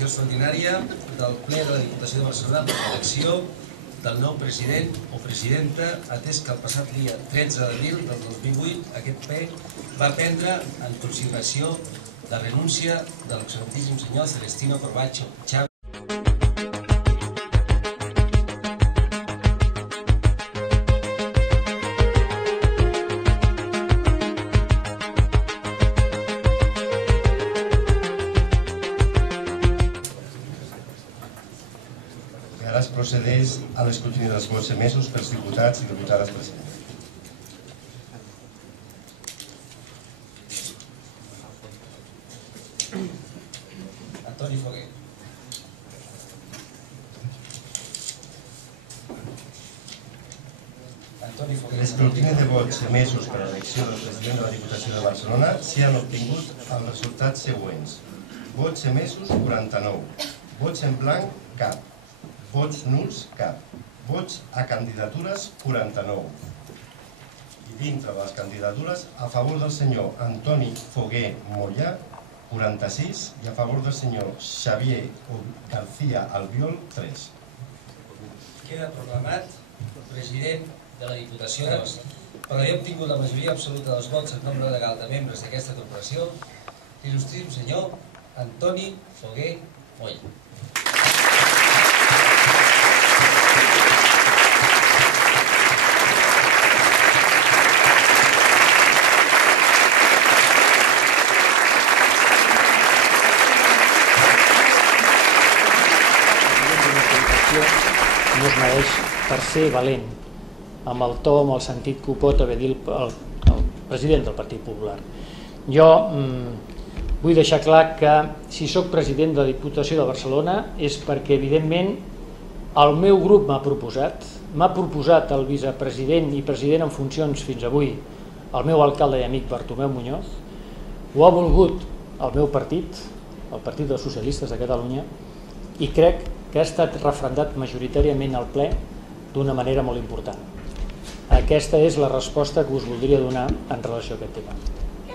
sessió extraordinària del ple de la Diputació de Barcelona per l'elecció del nou president o presidenta, atès que el passat dia 13 d'abril del 2008 aquest ple va prendre en consideració la renúncia de l'excelentíssim senyor Celestino Corbacho Chávez. Ara es procedeix a l'escrutini dels vots emesos pels diputats i diputades presents. Antoni Fogué. L'escrutini de vots emesos per a l'elecció del president de la Diputació de Barcelona s'hi han obtingut els resultats següents. Vots emesos, 49. Vots en blanc, cap. Vots nuls, cap. Vots a candidatures, 49. I dintre de les candidatures, a favor del senyor Antoni Fogué Mollà, 46, i a favor del senyor Xavier García Albiol, 3. Queda proclamat president de la Diputació de Barcelona. Per haver obtingut la majoria absoluta dels vots en nombre legal de membres d'aquesta corporació, l'il·lustríssim senyor Antoni Fogué Mollà. No es mereix per ser valent, amb el to, amb el sentit que ho pot haver dit el president del Partit Popular. Jo vull deixar clar que si sóc president de la Diputació de Barcelona és perquè evidentment el meu grup m'ha proposat el vicepresident i president en funcions fins avui, el meu alcalde i amic Bartomeu Muñoz, ho ha volgut el meu partit, el Partit dels Socialistes de Catalunya, i crec que ha estat referendat majoritàriament al ple d'una manera molt important. Aquesta és la resposta que us voldria donar en relació a aquest tema.